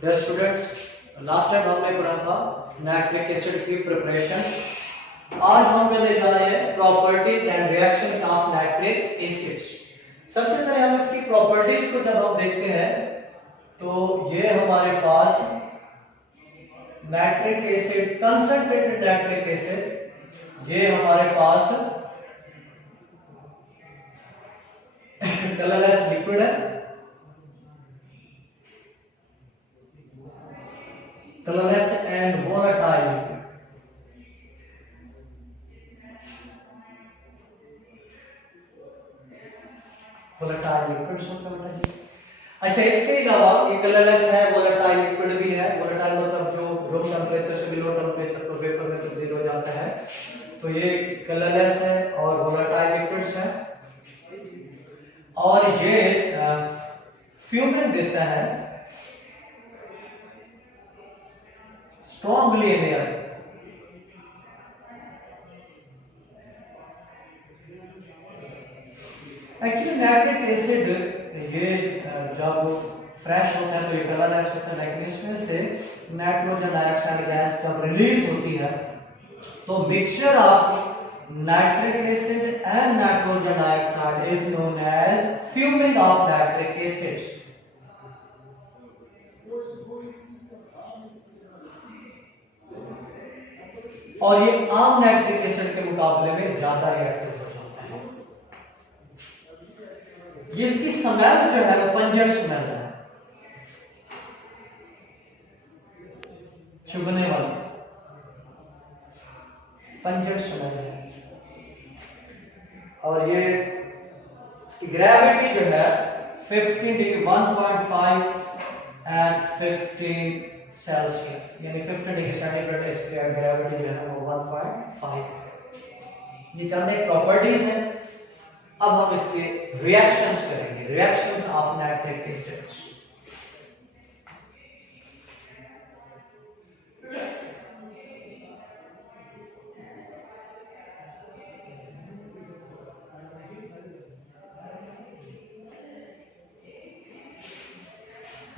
Dear students, last time हमने पढ़ा था नाइट्रिक एसिड की प्रिपरेशन। आज हम करने जा रहे हैं properties and reactions of nitric acid. सबसे पहले हम इसकी प्रॉपर्टीज को जब हम देखते हैं तो ये हमारे पास nitric acid, concentrated nitric acid, ये हमारे पास कलरलेस लिक्विड है, colourless and volatile liquid. Volatile liquid होता है। अच्छा, इसके अलावा ये कलरलेस है, वोलेटाइल लिक्विड भी है। वोलेटाइल मतलब जो रूम टेम्परेचर से बिलो टेम्परेचर पर वेपर में तब्दील हो जाता है, तो ये कलरलेस है और वोलेटाइल लिक्विड्स है। और ये फ्यूमेन देता है strongly air. Actually nitric acid ये जब फ्रेश होता है तो ये कलरलेस होता है, लेकिन इसमें से नाइट्रोजन डाइऑक्साइड गैस जब रिलीज होती है तो mixture of nitric acid and nitrogen dioxide is known as fuming of nitric acid. और ये आम नाइट्रिक एसिड के मुकाबले में ज्यादा रिएक्टिव हो जाता है। इसकी स्मेल जो है वो पंजेंट स्मेल है, चुभने वाली पंजेंट स्मेल है। और ये इसकी ग्रेविटी जो है 15 डिग्री 1.5 एंड 15 सेल्सियस, यानी 15 डिग्री सेंटीग्रेड इसकी ग्रेविटी जो है वो 1.5। ये चंद एक प्रॉपर्टीज हैं। अब हम इसके रिएक्शंस करेंगे, reactions of nitric acid.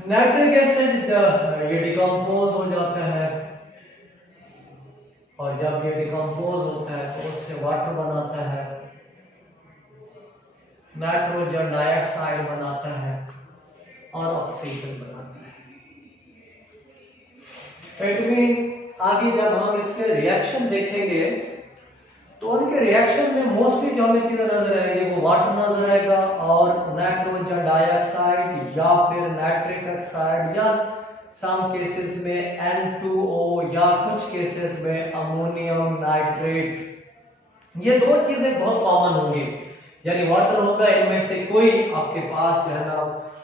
Nitric acid ये डिकम्पोज हो जाता है, और जब ये डिकम्पोज होता है तो उससे वाटर बनाता है, नाइट्रोजन डाइऑक्साइड बनाता है और ऑक्सीजन बनाता है। इट मीन आगे जब हम इसके रिएक्शन देखेंगे तो उनके रिएक्शन में मोस्टली जो हमें चीजें नजर आएंगी वो वाटर नजर आएगा और नाइट्रोजन डाइऑक्साइड या फिर नाइट्रिक ऑक्साइड या सम केसेस में N2O या कुछ केसेस में अमोनियम नाइट्रेट। ये दो चीजें बहुत कॉमन होंगी, यानी वाटर होगा, इनमें से कोई आपके पास जो है ना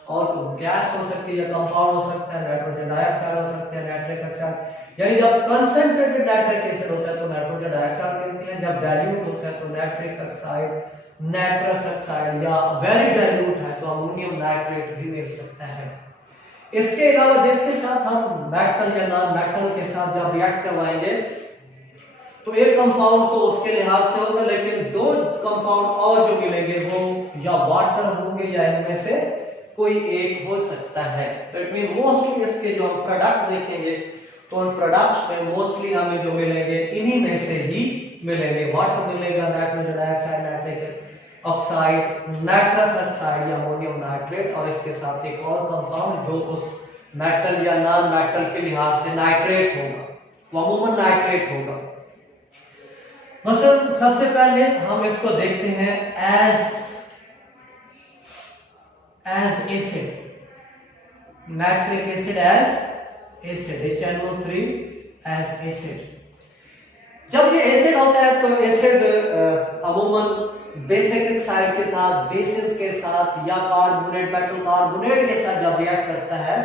और गैस हो सकती है या कंपाउंड हो सकता है, नाइट्रोजन डाइऑक्साइड हो सकता है, नाइट्रिक ऑक्साइड। यानी जब कंसंट्रेटेड नाइट्रिक एसिड होता है तो नाइट्रोजन डाइऑक्साइड मिलती है, जब डाइल्यूट होता है तो नाइट्रिक ऑक्साइड, नाइट्रस ऑक्साइड, या वेरी डाइल्यूट है तो अमोनियम नाइट्रेट भी मिल सकता है। इसके अलावा जिसके साथ हम मेटल या नॉन मेटल के साथ जब रिएक्ट करवाएंगे तो एक कंपाउंड तो उसके लिहाज से होगा, लेकिन दो कंपाउंड और जो मिलेंगे वो या वाटर होंगे या इनमें से कोई एक हो सकता है। तो इट मीन मोस्टली इसके जो हम प्रोडक्ट देखेंगे तो उन प्रोडक्ट्स में मोस्टली हमें जो मिलेंगे इन्हीं में से ही मिलेंगे। वाटर मिलेगा, nitrogen dioxide, nitric oxide, nitrous oxide या अमोनियम नाइट्रेट, और इसके साथ एक और कंपाउंड जो उस मेटल या नॉन मेटल के लिहाज से नाइट्रेट होगा, वो अमूमन नाइट्रेट होगा। मसलन सबसे पहले हम इसको देखते हैं as acid, nitric acid as acid, HNO3 as acid. जब ये एसिड होता है तो एसिड अमूमन बेसिक ऑक्साइड के साथ, बेसिस के साथ या कार्बोनेट, मेटल कार्बोनेट के साथ जब रिएक्ट करता है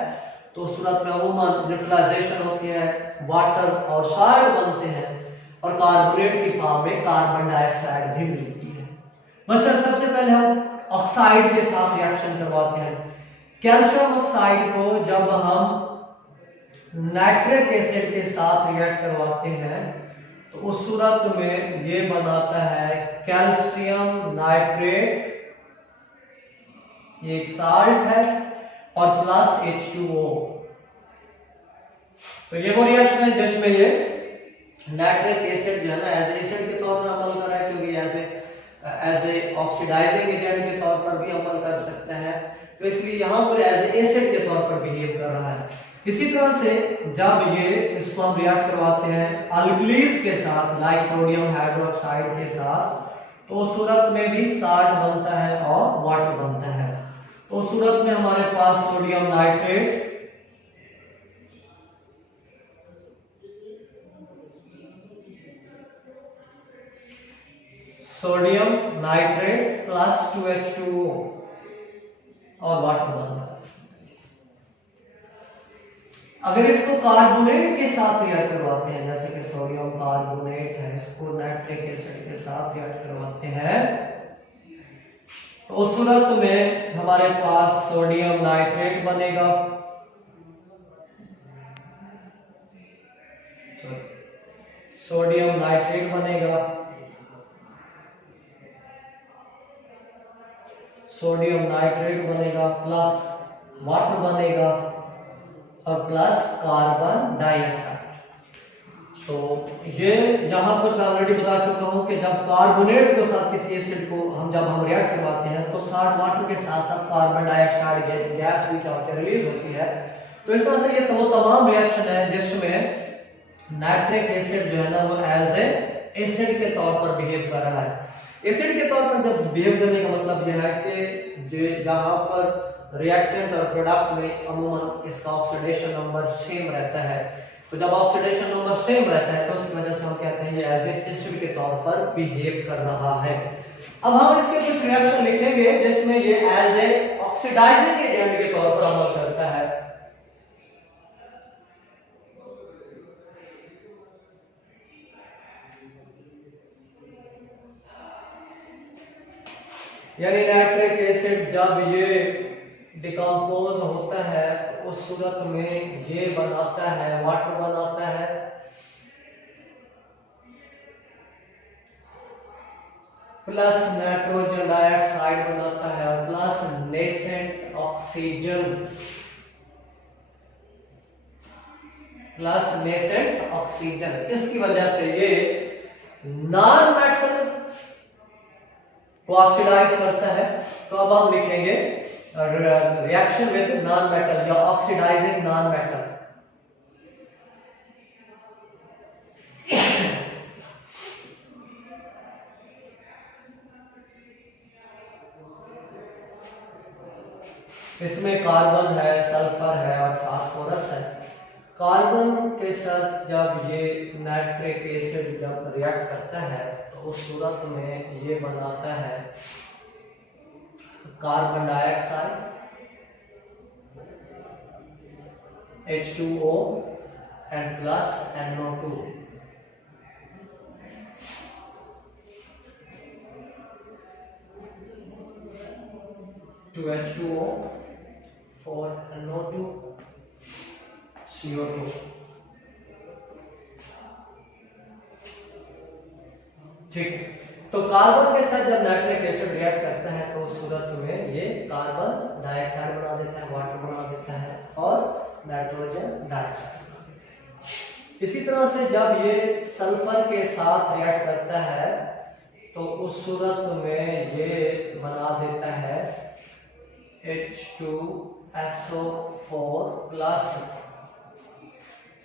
तो उस सूरत में अमूमन न्यूट्रलाइजेशन होती है, वाटर और सॉल्ट बनते हैं और कार्बोनेट की फॉर्म में कार्बन डाइऑक्साइड भी मिलती है। मसलन सबसे पहले हम ऑक्साइड के साथ रिएक्शन करवाते हैं। कैल्शियम ऑक्साइड को जब हम नाइट्रिक एसिड के साथ रिएक्ट करवाते हैं तो उस सूरत में ये बनाता है कैल्शियम नाइट्रेट, ये एक साल्ट है, और प्लस H2O। तो ये वो रिएक्शन है जिसमें ये नाइट्रिक एसिड जो है ना एज एसिड के तौर पर अमल कर रहा है, क्योंकि एज ए ऑक्सीडाइजिंग एजेंट के तौर पर भी अमल कर सकता है, तो इसलिए यहाँ पर एज एसिड के तौर पर बिहेव कर रहा है। इसी तरह से जब ये इसको हम रिएक्ट करवाते हैं अल्कलीज के साथ, लाइक सोडियम हाइड्रोक्साइड के साथ, तो उस सूरत में भी साल्ट बनता है और वाटर बनता है। तो उस सूरत में हमारे पास सोडियम नाइट्रेट प्लस 2H2O और वाटर बनता है। अगर इसको कार्बोनेट के साथ रिएक्ट करवाते हैं, जैसे कि सोडियम कार्बोनेट है, इसको नाइट्रिक एसिड के साथ रिएक्ट करवाते हैं, तो उस सूरत में हमारे पास सोडियम नाइट्रेट बनेगा, सोडियम नाइट्रेट बनेगा, सोडियम नाइट्रेट बनेगा, प्लस वाटर बनेगा और प्लस कार्बन डाइऑक्साइड। तो ये यहाँ पर मैं ऑलरेडी बता चुका हूं कि जब कार्बोनेट के साथ किसी एसिड को जब हम रिएक्ट करवाते हैं तो साथ वाटर के साथ साथ कार्बन डाइऑक्साइड गैस भी रिलीज होती है। तो इस तरह से ये तो तमाम रिएक्शन है जिसमें नाइट्रिक एसिड जो है ना वो एज ए एसिड के तौर पर बिहेव कर रहा है। एसिड के तौर पर जब बिहेव करने का मतलब यह है कि जहां पर रिएक्टेंट और प्रोडक्ट में अमूमन इसका ऑक्सीडेशन नंबर सेम रहता है, तो जब ऑक्सीडेशन नंबर सेम रहता है तो उसकी वजह से हम कहते हैं ये एज ए एसिड के तौर पर बिहेव कर रहा है। अब हम इसके कुछ रिएक्शन लिखेंगे जिसमें ये एज ए ऑक्सीडाइजिंग एजेंट के तौर पर अमल करता है। यानी नाइट्रिक एसिड जब ये डिकम्पोज होता है तो उस सूरत में ये बनाता है, वाटर बनाता है, प्लस नाइट्रोजन डाइऑक्साइड बनाता है और plus nascent oxygen, plus nascent oxygen. इसकी वजह से ये नॉन मेटल को ऑक्सीडाइज करता है। तो अब हम लिखेंगे रिएक्शन विद नॉन मेटल या ऑक्सीडाइजिंग नॉन मेटल। इसमें कार्बन है, सल्फर है और फास्फोरस है। कार्बन के साथ जब ये नाइट्रिक एसिड जब रिएक्ट करता है तो उस सूरत में ये बनाता है carbon dioxide H2O and plus NO2। Two H2O 4 NO2 CO2। ठीक, तो कार्बन के साथ जब नाइट्रिक एसिड रिएक्ट करता है तो उस सूरत में ये कार्बन डाइऑक्साइड बना देता है, वाटर बना देता है और नाइट्रोजन डाइऑक्साइड बना देता है। इसी तरह से जब ये सल्फर के साथ रिएक्ट करता है तो उस सूरत में ये बना देता है H2SO4 plus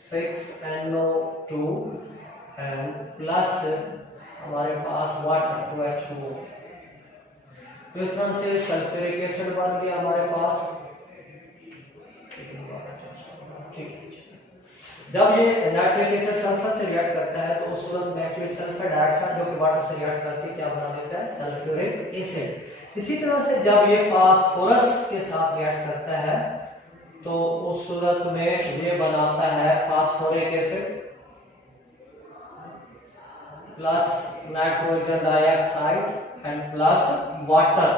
6NO2 and plus हमारे पास वाटर 2H2O। तो इस तरह से सल्फ्यूरिक एसिड बन गया हमारे पास। ठीक, जब ये नाइट्रिक एसिड सल्फर से रिएक्ट करता है तो उस सूरत में एक्चुअली सल्फर डाइऑक्साइड जो कि वाटर से रिएक्ट करके क्या बना देता है, सल्फ्यूरिक एसिड। इसी तरह से जब ये फास्फोरस के साथ रिएक्ट करता है तो उस सूरत में ये बनाता है phosphoric acid plus nitrogen dioxide and plus water.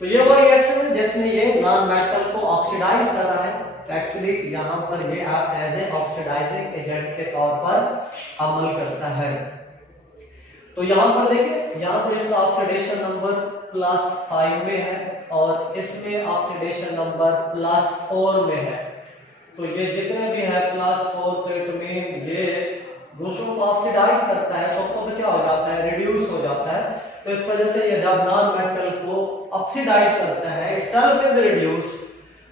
तो ये वो रिएक्शन है जिसमें ये नॉन मेटल को ऑक्सीडाइज कर रहा है। एक्चुअली यहाँ पर ये आप एज ए ऑक्सीडाइजिंग एजेंट के तौर पर अमल करता है। तो यहाँ पर देखिए, यहाँ पर इसका ऑक्सीडेशन नंबर +5 में है और इसमें ऑक्सीडेशन नंबर +4 में है। तो ये जितने भी है +4 तो इट मीन ये दूसरों को ऑक्सीडाइज करता है, सबको तो क्या हो जाता है, रिड्यूस हो जाता है। तो इस वजह से ये जब नॉन मेटल को ऑक्सीडाइज करता है, इटसेल्फ इज रिड्यूस,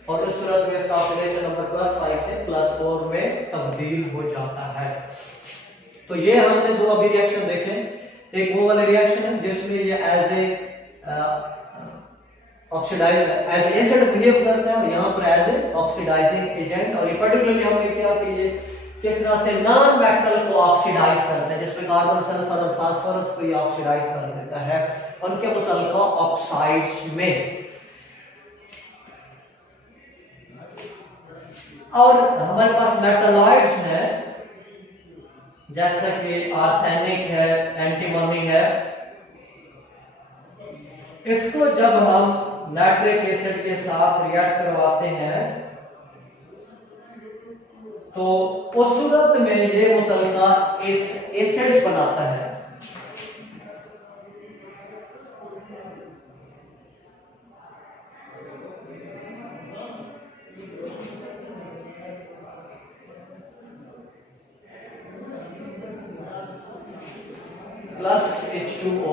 और इस सूरत में इसका ऑक्सीडेशन नंबर +5 से +4 में तब्दील हो जाता है। तो ये हमने दो अभी रिएक्शन देखे, एक वो वाला रिएक्शन है जिसमें ये as a oxidise as acid behave करता है, और यहाँ पर एज ए ऑक्सीडाइजिंग एजेंट, और ये पर्टिकुलरली हमने किया कि ये किस तरह से नॉन मेटल को ऑक्सीडाइज करता है, जिसमें कार्बन, सल्फर और फास्फोरस को ये ऑक्सीडाइज कर देता है उनके मुतल्लिका ऑक्साइड्स में। और हमारे पास मेटलॉइड्स हैं जैसे कि आर्सेनिक है, एंटीमनी है। इसको जब हम नाइट्रिक एसिड के साथ रिएक्ट करवाते हैं तो उस सूरत में ये मुतल्लिका एसिड्स बनाता है। +H2O।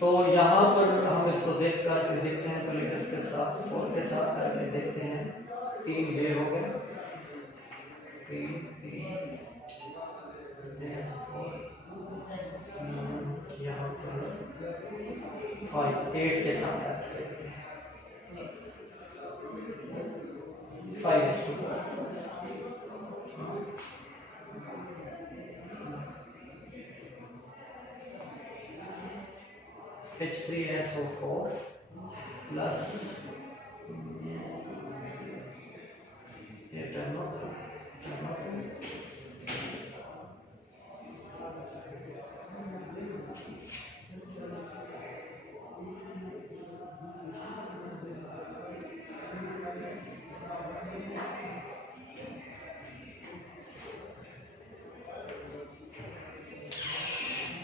तो यहां पर हम इसको देख कर देखते हैं, पहले किसके साथ, 4 के साथ करके देखते हैं। 3 ये हो गए, 3 यहाँ पर 5 8 के साथ करके देखते हैं। 5H2O H3SO4 प्लस ये टर्न ऑफ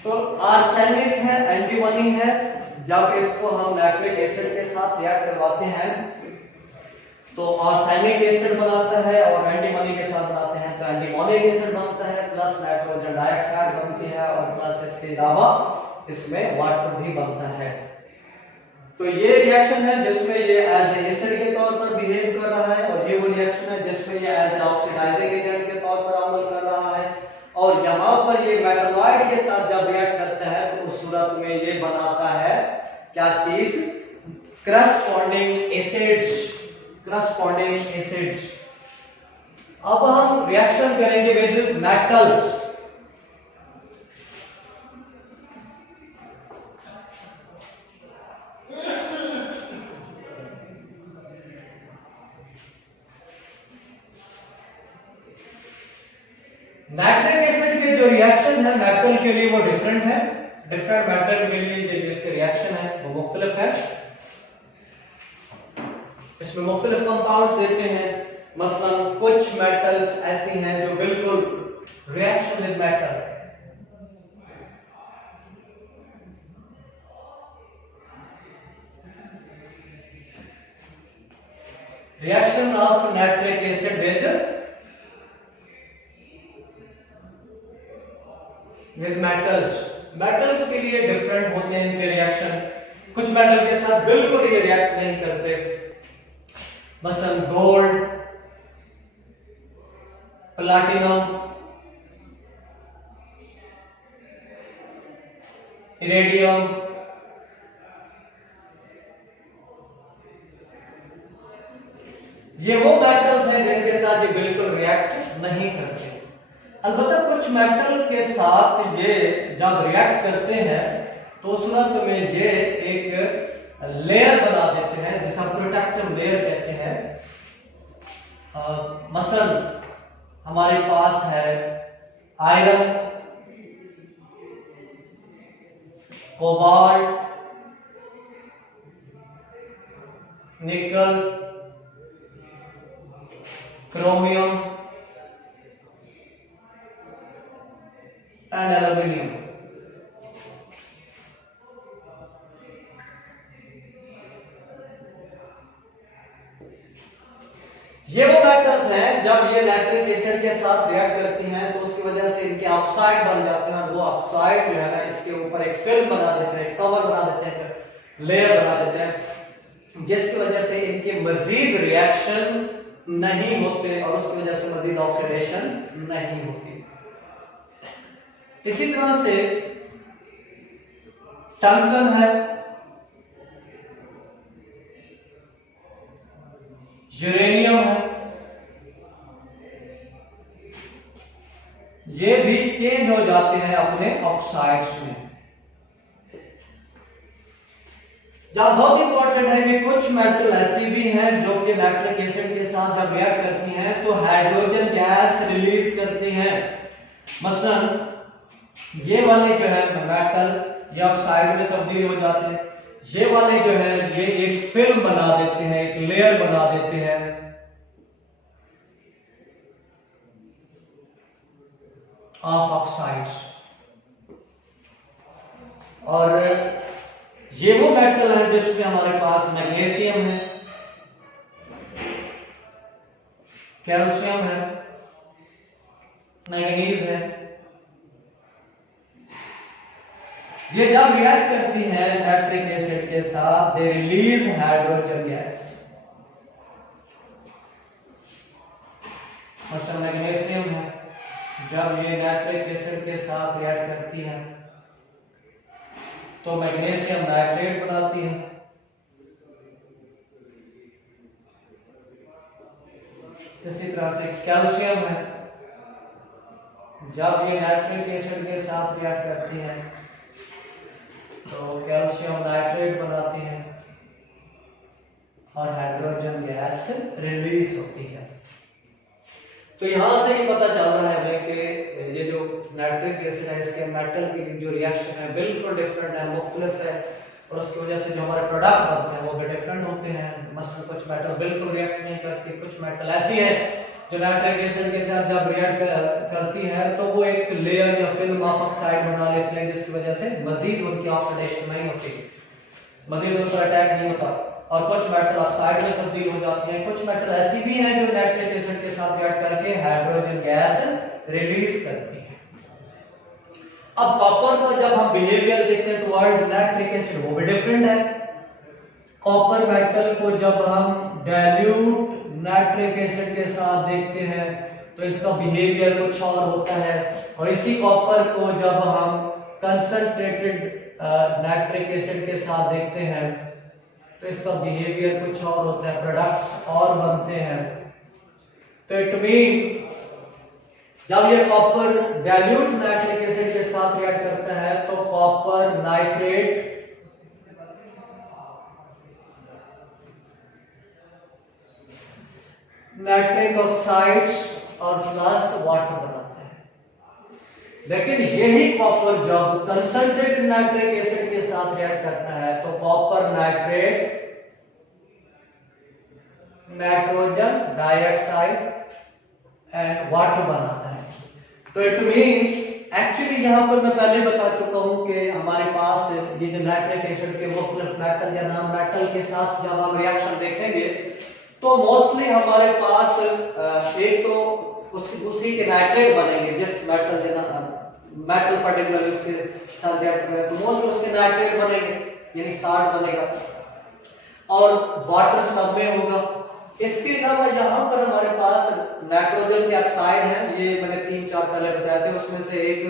तो आर्सेनिक है, एंटीमनी है। जब इसको हम नाइट्रिक एसिड के साथ रिएक्ट करवाते हैं तो आर्सेनिक एसिड बनाता है, और एंटीमनी के साथ बनाते हैं तो एंटीमोनिक एसिड बनता है, प्लस नाइट्रोजन डाइऑक्साइड बनती है, और प्लस इसके अलावा इसमें वाटर भी बनता है। तो ये रिएक्शन है जिसमें ये एज ए एसिड के तौर पर बिहेव कर रहा है, और ये वो रिएक्शन है जिसमें ये एज ए ऑक्सीडाइजिंग एजेंट के तौर पर अमल कर रहा है। और यहाँ पर ये मेटलॉइड के साथ जब रिएक्ट करता है तो उस सूरत में ये बनाता है क्या चीज, करस्पॉन्डिंग एसिड्स। अब हम रिएक्शन करेंगे विद मेटल्स। नाइट्रिक एसिड के जो रिएक्शन है मेटल के लिए वो डिफरेंट है, डिफरेंट मेटल के लिए जो इसके रिएक्शन है वो मुख्तलिफ है। इसमें मुख्तलिफ कंपाउंड्स देते हैं, मसलन कुछ मेटल्स ऐसी हैं जो बिल्कुल reaction with metal, reaction of nitric acid with metals के लिए डिफरेंट होते हैं इनके रिएक्शन। कुछ मेटल के साथ बिल्कुल ये रिएक्ट नहीं करते, मसलन गोल्ड, प्लैटिनम, इरेडियम, ये वो मेटल्स हैं जिनके साथ ये बिल्कुल रिएक्ट नहीं करते। अलबत्ता कुछ मेटल के साथ ये जब रिएक्ट करते हैं तो सूरत में ये एक लेयर बना देते हैं जिसे हम प्रोटेक्टिव लेयर कहते हैं। मसलन हमारे पास है आयरन, कोबाल्ट, निकल, क्रोमियम एंड एल्यूमिनियम। जब ये नाइट्रिक एसिड के साथ रिएक्ट करती हैं तो उसकी वजह से इनके ऑक्साइड बन जाते हैं, वो ऑक्साइड जो है ना इसके ऊपर एक फिल्म बना देते हैं, कवर बना देते हैं, लेयर बना देते हैं, जिसकी वजह से इनके मजीद रिएक्शन नहीं होते और उसकी वजह से मजीद ऑक्सीडेशन नहीं होती। इसी तरह से टंगस्टन है, यूरेनियम है, ये भी चेंज हो जाते हैं अपने ऑक्साइड्स में। जब बहुत इंपॉर्टेंट है कि कुछ मेटल ऐसी भी हैं जो कि नाइट्रिक एसिड के साथ जब रिएक्ट करती हैं तो हाइड्रोजन गैस रिलीज करती हैं। मसलन ये वाले जो है मेटल ये ऑक्साइड में तब्दील हो जाते हैं, ये वाले जो है ये एक फिल्म बना देते हैं, एक लेयर बना देते हैं ऑफ ऑक्साइड्स। और ये वो मेटल है जिसमें हमारे पास मैग्नीशियम है, कैल्शियम है, मैंगनीज है। ये जब रिएक्ट करती है नाइट्रिक एसिड के साथ they release hydrogen gas. First magnesium है, जब ये नाइट्रिक एसिड के साथ रिएक्ट करती है तो मैग्नीशियम नाइट्रेट बनाती है। इसी तरह से कैल्शियम है, जब ये नाइट्रिक एसिड के साथ रिएक्ट करती है तो कैल्शियम नाइट्रेट बनाती है और हाइड्रोजन गैस रिलीज होती है। तो यहां से ही पता चल रहा है हमें कि ये जो नाइट्रिक एसिड है इसके मेटल की जो रिएक्शन है बिल्कुल डिफरेंट है, मुख्तलिफ है, और उसकी वजह से जो हमारे प्रोडक्ट बनते हैं वो भी डिफरेंट होते हैं। मसलन कुछ मेटल बिल्कुल रिएक्ट नहीं करती, कुछ मेटल ऐसी है जो नाइट्रिक एसिड के साथ जब रिएक्ट करती है तो वो एक लेयर या फिल्म ऑफ ऑक्साइड बना लेते हैं, जिसकी वजह से मजीद उनकी ऑक्सीडेशन नहीं होती, मजीद उन पर अटैक नहीं होता, और कुछ मेटल ऑक्साइड में तब्दील हो जाती हैं। कुछ मेटल ऐसी भी हैं जो नाइट्रिक एसिड के साथ रिएक्ट करके हाइड्रोजन गैस रिलीज करती है। अब कॉपर का जब हम बिहेवियर देखते हैं टुवर्ड नाइट्रिक एसिड वो भी डिफरेंट है। कॉपर मेटल को जब हम डाइल्यूट नाइट्रिक एसिड के साथ देखते हैं तो इसका बिहेवियर कुछ और होता है, और इसी कॉपर को जब हम कंसंट्रेटेड नाइट्रिक एसिड के साथ देखते हैं तो इसका बिहेवियर कुछ और होता है, प्रोडक्ट्स और बनते हैं। तो इट मीन जब ये कॉपर डाइल्यूट नाइट्रिक एसिड के साथ रिएक्ट करता है तो कॉपर नाइट्रेट नाइट्रिक ऑक्साइड्स और प्लस वाटर बनाता है। लेकिन यही कॉपर जब कंसंट्रेटेड नाइट्रिक एसिड के साथ रिएक्ट करता है तो copper nitrate nitrogen dioxide and water बनाता है। तो इट मींस एक्चुअली यहां पर मैं पहले बता चुका हूं कि हमारे पास ये जो नाइट्रिक एसिड के मुख्तलिफ मेटल या नॉन मेटल के साथ जब हम रिएक्शन देखेंगे तो मोस्टली हमारे पास एक तो उसी के नाइट्रेट बनेंगे, जिस मेटल मेटल पर्टिकुलर उसके साथ रिएक्ट करें तो मोस्टली उसके नाइट्रेट बनेंगे, यानी साल्ट बनेगा, और वाटर सब में होगा। इसके अलावा यहाँ पर हमारे पास नाइट्रोजन के ऑक्साइड है, ये मैंने 3-4 पहले बताए थे, उसमें से एक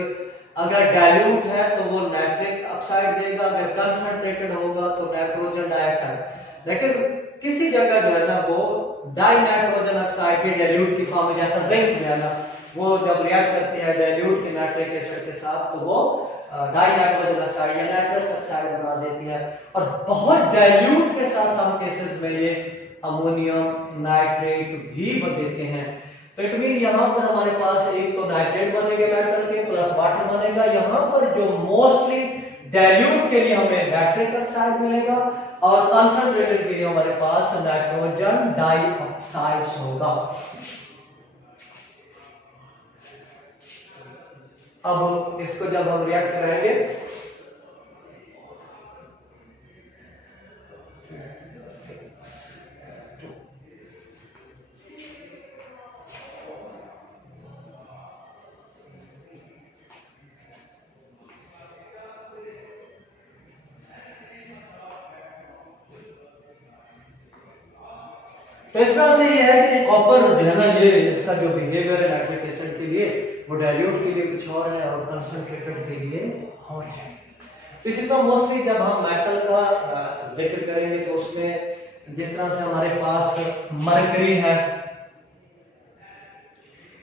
अगर डाइल्यूट है तो वो नाइट्रिक ऑक्साइड देगा, अगर कंसंट्रेटेड होगा तो नाइट्रोजन डाइऑक्साइड। लेकिन किसी जगह जो है ना वो डाइनाइट्रोजन ऑक्साइड के डाइल्यूट की फॉर्म में, जैसा जिंक जो है ना वो जब रिएक्ट करती है डाइल्यूट के नाइट्रिक एसिड के साथ तो वो डाइनाइट्रोजन ऑक्साइड या नाइट्रस ऑक्साइड बना देती है। और बहुत डाइल्यूट के साथ सम केसेस में ये अमोनियम नाइट्रेट भी बन देते हैं। तो इट मीन यहाँ पर हमारे पास एक तो नाइट्रेट बनेंगे मेटल के प्लस वाटर बनेगा। यहाँ पर जो मोस्टली डाइल्यूट के लिए हमें नाइट्रिक ऑक्साइड मिलेगा और कंसंट्रेटेड के लिए हमारे पास नाइट्रोजन डाइऑक्साइड होगा। अब इसको जब हम रिएक्ट कराएंगे तो इस तरह से ये है कि कॉपर जो है ना, ये इसका जो बिहेवियर है नाइट्रिक एसिड के लिए, वो डाइल्यूट के लिए कुछ और है और कंसंट्रेटेड के लिए और है। तो इसी तरह मोस्टली जब हम मेटल का जिक्र करेंगे तो उसमें जिस तरह से हमारे पास मरकरी है,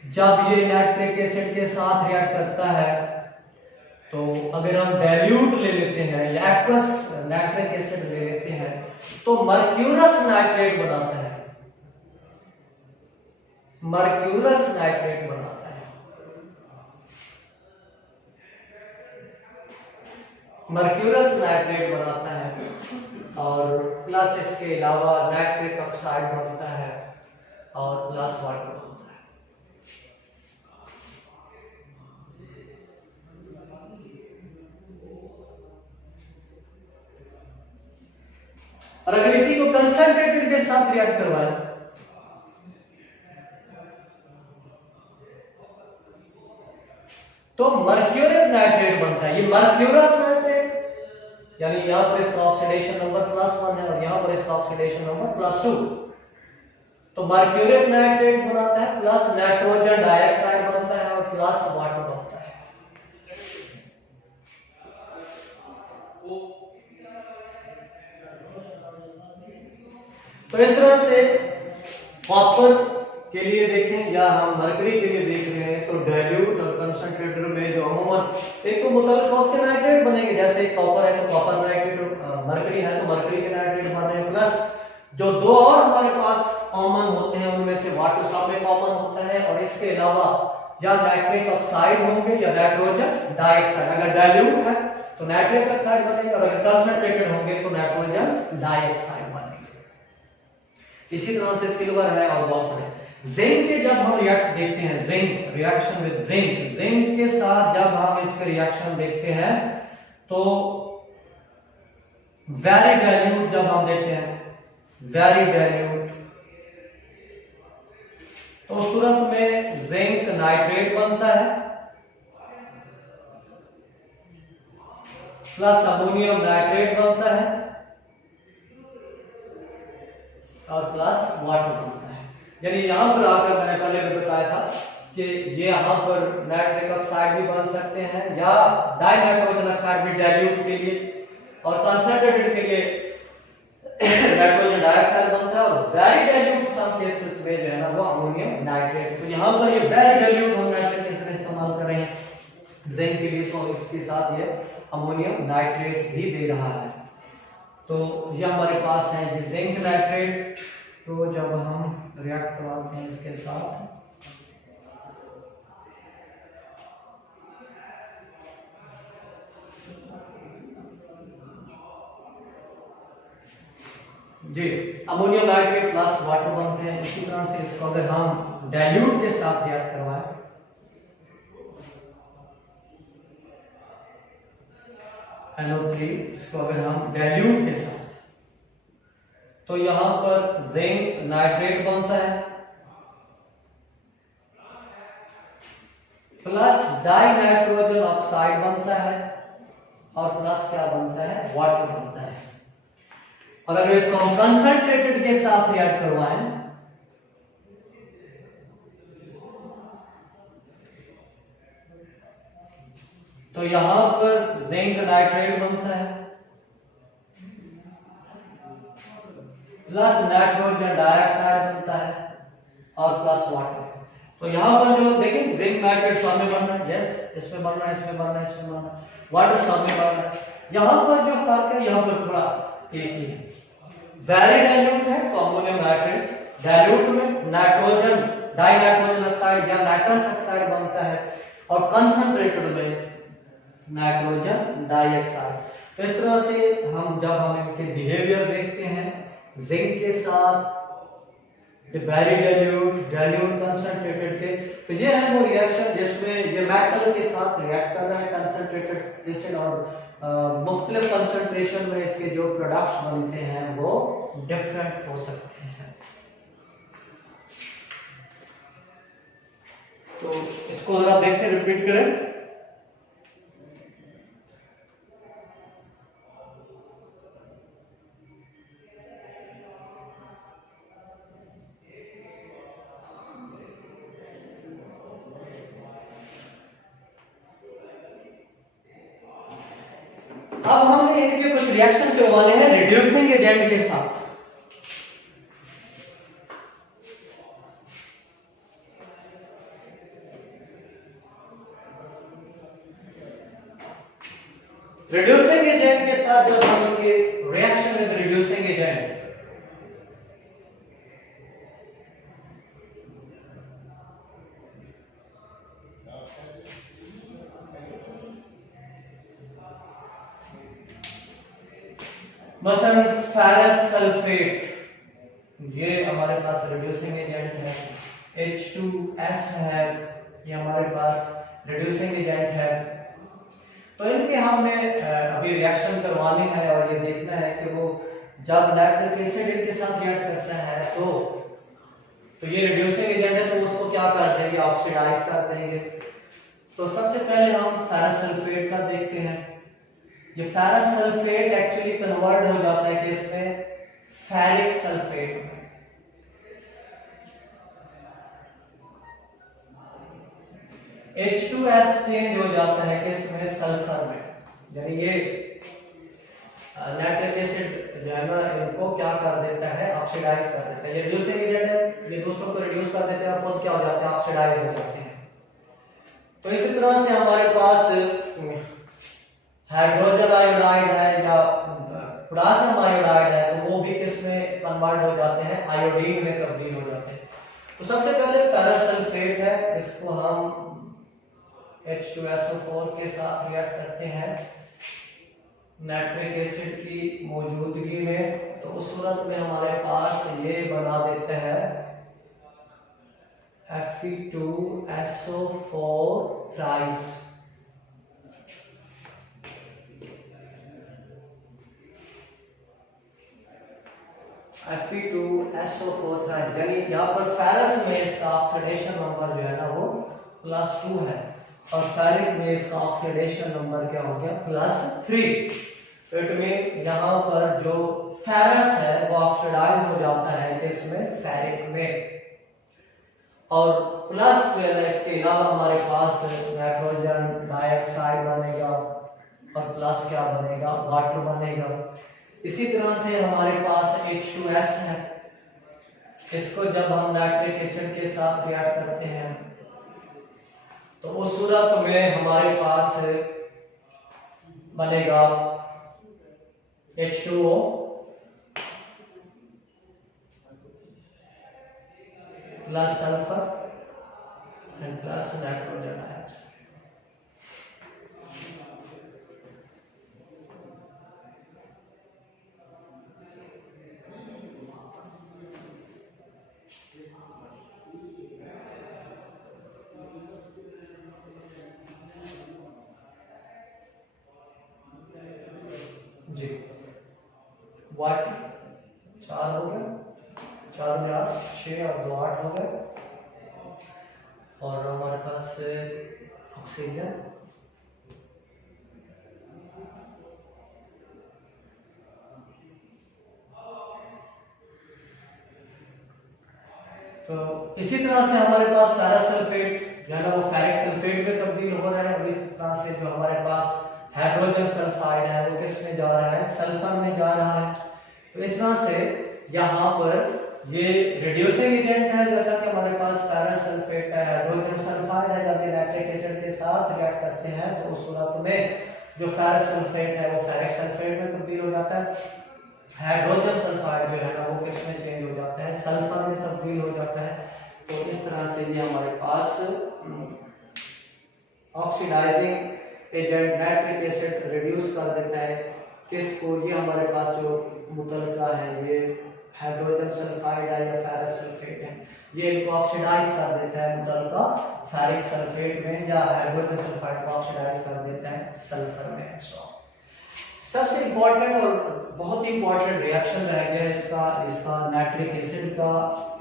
जब ये नाइट्रिक एसिड के साथ रिएक्ट करता है तो अगर हम डाइल्यूट ले लेते हैं या एक्वस नाइट्रिक एसिड ले लेते हैं तो मर्क्यूरस नाइट्रेट बनाता है, मर्क्यूरस नाइट्रेट बनाता है, मर्क्यूरस नाइट्रेट बनाता है और प्लस इसके अलावा नाइट्रिक ऑक्साइड बनता है और प्लस वाटर बनता है। और अगर इसी को कंसंट्रेटेड के साथ रिएक्ट करवाएं तो मर्क्यूरिक नाइट्रेट बनता है। ये मर्क्यूरस नाइट्रेट, यानी यहां पर इसका ऑक्सीडेशन नंबर +1 है और यहां पर इसका ऑक्सीडेशन नंबर +2। तो मर्क्यूरिक नाइट्रेट बनाता है, प्लस नाइट्रोजन डाइऑक्साइड बनता है और प्लस वाटर बनता है। तो इस तरह से कॉपर के लिए देखें या हम मरकरी के लिए देख रहे हैं तो डाइल्यूट और कंसंट्रेटर में जो अमूमन एक तो मुख्तलिफ कौन से नाइट्रेट बनेंगे, जैसे कॉपर है तो कॉपर नाइट्रेट, मरकरी है तो मरकरी के नाइट्रेट बन रहे हैं, प्लस जो दो और हमारे पास कॉमन होते हैं उनमें से वाटर साल्फेट कॉमन होता है और इसके अलावा या नाइट्रिक ऑक्साइड होंगे या नाइट्रोजन डाइऑक्साइड। अगर डाइल्यूट है तो नाइट्रिक ऑक्साइड बनेगा और अगर कंसंट्रेटेड होंगे तो नाइट्रोजन डाइऑक्साइड बनेगा। इसी तरह से सिल्वर है और बहुत सारे जिंक के जब हम रिएक्ट देखते हैं, zinc reaction with zinc, zinc के साथ जब हम इसके रिएक्शन देखते हैं तो वेरी डाइल्यूट जब हम देखते हैं, वेरी डाइल्यूट, तो उस सूरत में जिंक नाइट्रेट बनता है प्लस अमोनियम नाइट्रेट बनता है और प्लस वाटर बनता है। यानी यहां पर आकर मैंने पहले भी बताया था कि ये यहां पर नाइट्रिक ऑक्साइड भी बन सकते हैं या डाइनाइट्रोजन ऑक्साइड भी डाइल्यूट के लिए और कंसंट्रेटेड के लिए नाइट्रोजन डाइऑक्साइड बनता है और वेरी डाइल्यूट सम केसेस में जो है ना वो अमोनियम नाइट्रेट। तो यहां पर ये वेरी डाइल्यूट हम नाइट्रिक एसिड इस्तेमाल कर रहे हैं जिंक के लिए, तो इसके साथ ये अमोनियम नाइट्रेट भी दे रहा है। तो ये हमारे पास है जी जिंक नाइट्रेट। तो जब हम रिएक्ट करवाते हैं इसके साथ जी अमोनियम नाइट्रेट प्लस वाटर बनते हैं। इसी तरह से इसको अगर हम डाइल्यूट के साथ रिएक्ट करवाएं NO3, इसको अगर हम डाइल्यूट के साथ, तो यहां पर जिंक नाइट्रेट बनता है प्लस डाइनाइट्रोजन ऑक्साइड बनता है और प्लस क्या बनता है, वाटर बनता है। और अगर इसको हम कंसंट्रेटेड के साथ रिएक्ट करवाएं तो यहां पर जिंक नाइट्रेट बनता है प्लस नाइट्रोजन डाइऑक्साइड बनता है और प्लस वाटर। तो यहां पर जो देखें जिंक नाइट्रेट सामने बन रहा है, यस इसमें बन रहा है, इसमें बन रहा है, इसमें बन रहा है, वाटर सामने बन रहा है। यहां पर जो फर्क है यहां पर थोड़ा एक ही है, वेरी डाइल्यूट है तो अमोनियम नाइट्रेट, डाइल्यूट में नाइट्रोजन डाइनाइट्रोजन ऑक्साइड या नाइट्रस ऑक्साइड बनता है और कंसंट्रेटेड में नाइट्रोजन डाइऑक्साइड। तो इस तरह से हम इनके बिहेवियर देखते हैं जिंक के साथ वेरी डाइल्यूट, डाइल्यूट कंसंट्रेटेड के, तो ये है वो रिएक्शन जिसमें ये मेटल के साथ रिएक्ट कर रहा है कंसंट्रेटेड एसिड और मुख्तलिफ कंसंट्रेशन में इसके जो प्रोडक्ट्स बनते हैं वो डिफरेंट हो सकते हैं। तो इसको जरा देखें, रिपीट करें। अब हमने इनके कुछ रिएक्शन करवाने हैं रिड्यूसिंग एजेंट के साथ। रिड्यूसिंग एजेंट के साथ जब हम इनके रिएक्शन विद रिड्यूसिंग एजेंट, मसलन फेरस सल्फेट, ये हमारे पास रिड्यूसिंग एजेंट है। H2S है, ये हमारे पास रिड्यूसिंग एजेंट है। तो इनके हमने अभी रिएक्शन करवाने हैं और ये देखना है कि वो जब नाइट्रिक एसिड इनके साथ रिएक्ट करता है तो ये रिड्यूसिंग एजेंट है, तो उसको क्या कर देंगे, ऑक्सीडाइज कर देंगे। तो सबसे पहले हम फेरस सल्फेट का देखते हैं। ये फेरस सल्फेट एक्चुअली कन्वर्ट हो जाता है किसमें, फेरिक सल्फेट में। H2S चेंज हो जाता है किसमें, सल्फर में। यानी ये नाइट्रिक एसिड जो है ना, इनको क्या कर देता है, ऑक्सीडाइज कर देता है। ये रिड्यूसिंग एजेंट है, ये दूसरों को रिड्यूस कर देते हैं और खुद क्या हो जाते हैं, ऑक्सीडाइज हो जाते हैं। तो इसी तरह से हमारे पास हाइड्रोजन आयोडाइड है या पोटेशियम आयोडाइड है, तो वो भी किसमें कन्वर्ट हो जाते हैं, आयोडीन में तब्दील हो जाते हैं। तो सबसे पहले फेरस सल्फेट है, इसको हम H2SO4 के साथ रिएक्ट करते हैं नाइट्रिक एसिड की मौजूदगी में। तो उस सूरत में हमारे पास ये बना देते हैं Fe2SO4 थ्राइस। Fe2SO4 थ्राइस, यानी यहाँ पर फेरस में इसका ऑक्सीडेशन नंबर जो है ना वो +2 है और फेरिक में इसका ऑक्सीडेशन नंबर क्या हो गया, +3। तो इट मीन यहाँ पर जो फेरस है वो ऑक्सीडाइज हो जाता है किसमें, फेरिक में। और प्लस जो है ना, इसके अलावा हमारे पास नाइट्रोजन डाइऑक्साइड बनेगा और प्लस क्या बनेगा, वाटर बनेगा। इसी तरह से हमारे पास H2S है, इसको जब हम नाइट्रिक एसिड के साथ रिएक्ट करते हैं तो उस सूरत में हमारे पास बनेगा H2O plus sulphur and plus nitrogen dioxide. जी वाटर 4 हो गया, 4 में 8, 6 और 2 8 हो गए। और हमारे पास ऑक्सीजन, तो इसी तरह से हमारे पास फेरस सल्फेट जो है ना वो फेरिक सल्फेट में तब्दील हो रहा है। और इस तरह से जो हमारे पास हाइड्रोजन सल्फाइड है वो किस में जा रहा है, सल्फर में जा रहा है। तो इस तरह से यहाँ पर ये रिड्यूसिंग एजेंट है, जैसा कि हमारे पास फेरस सल्फेट है, हाइड्रोजन सल्फाइड है। जब ये नाइट्रिक एसिड के साथ रिएक्ट करते हैं तो उस सूरत में जो फेरस सल्फेट है वो फेरिक सल्फेट में तब्दील हो जाता है। हाइड्रोजन सल्फाइड जो है ना वो किस में चेंज हो जाता है, सल्फर में तब्दील हो जाता है। तो इस तरह से ये हमारे पास oxidising agent nitric acid reduce कर देता है किसको, ये हमारे पास जो मुतलका है ये हाइड्रोजन सल्फाइड है या फेरस सल्फेट है, ये इनको ऑक्सीडाइज कर देता है मुतलका फेरिक सल्फेट में, या हाइड्रोजन सल्फाइड को ऑक्सीडाइज कर देता है सल्फर में। सबसे इंपॉर्टेंट और बहुत ही इंपॉर्टेंट रिएक्शन रह गया इसका नाइट्रिक एसिड का,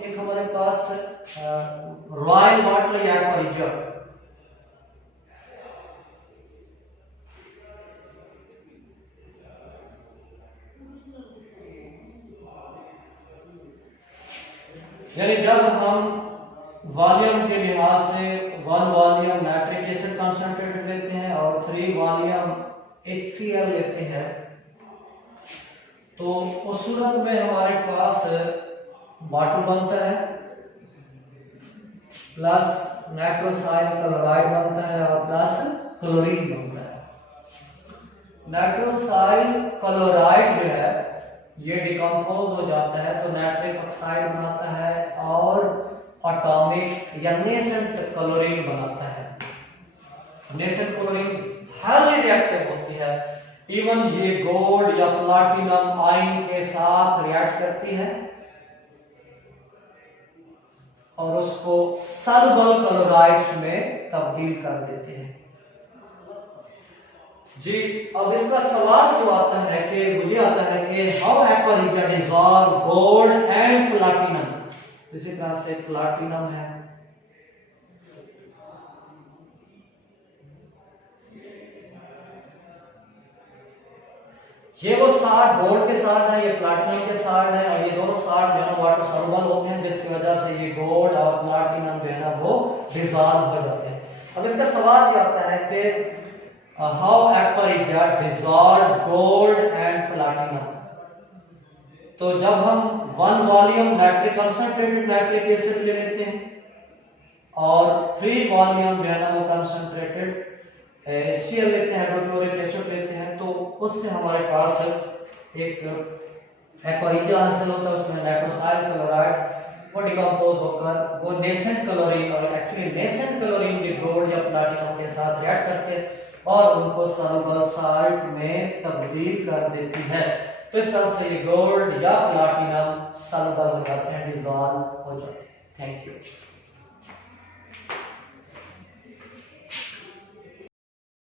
एक हमारे पास रॉयल वाटर या एक्वारिजर। यानी जब हम वॉल्यूम के लिहाज से 1 वॉल्यूम नाइट्रिक एसिड कंसंट्रेटेड लेते हैं और 3 वॉल्यूम HCl लेते हैं तो उस सूरत में हमारे पास वाटर बनता है प्लस नाइट्रोसाइल क्लोराइड बनता है और प्लस क्लोरीन बनता है। नाइट्रोसाइल क्लोराइड जो है ये डिकम्पोज हो जाता है तो नाइट्रिक ऑक्साइड बनाता है और एटॉमिक या नेसेंट क्लोरीन बनाता है। नेसेंट क्लोरीन हाईली रिएक्टिव होती है, इवन ये गोल्ड या प्लैटिनम आयन के साथ रिएक्ट करती है और उसको सॉल्युबल क्लोराइड्स में तब्दील कर देते हैं। जी अब इसका सवाल जो आता है कि मुझे आता है कि how aqua reaction dissolve gold and platinum, इसी तरह से प्लैटिनम है ये वो साल्ट गोल्ड के साल्ट है, ये प्लैटिनम के साल्ट है और ये दोनों साल्ट जो है वाटर सॉल्युबल होते हैं जिसकी वजह से ये गोल्ड और प्लैटिनम जो है ना वो डिसॉल्व हो जाते हैं। अब इसका सवाल ये आता है कि how aqua reaction dissolve gold and platinum. तो जब हम 1 volume nitric concentrated nitric acid ले लेते हैं और 3 वॉल्यूम जो है ना वो कंसंट्रेटेड HCl लेते हैं, हाइड्रोक्लोरिक एसिड लेते हैं, तो उससे हमारे पास एक एक्वा रिएक्शन हासिल होता है। उसमें नाइट्रोसाइल क्लोराइड वो डिकम्पोज होकर वो नेसेंट क्लोरीन और एक्चुअली नेसेंट क्लोरीन के गोल्ड या प्लैटिनम के साथ रिएक्ट करके और उनको सॉल्युबल साल्ट में तब्दील कर देती है। तो इस तरह से ये गोल्ड या प्लैटिनम सॉल्युबल हो जाते हैं, डिसॉल्व हो जाते हैं। Thank you.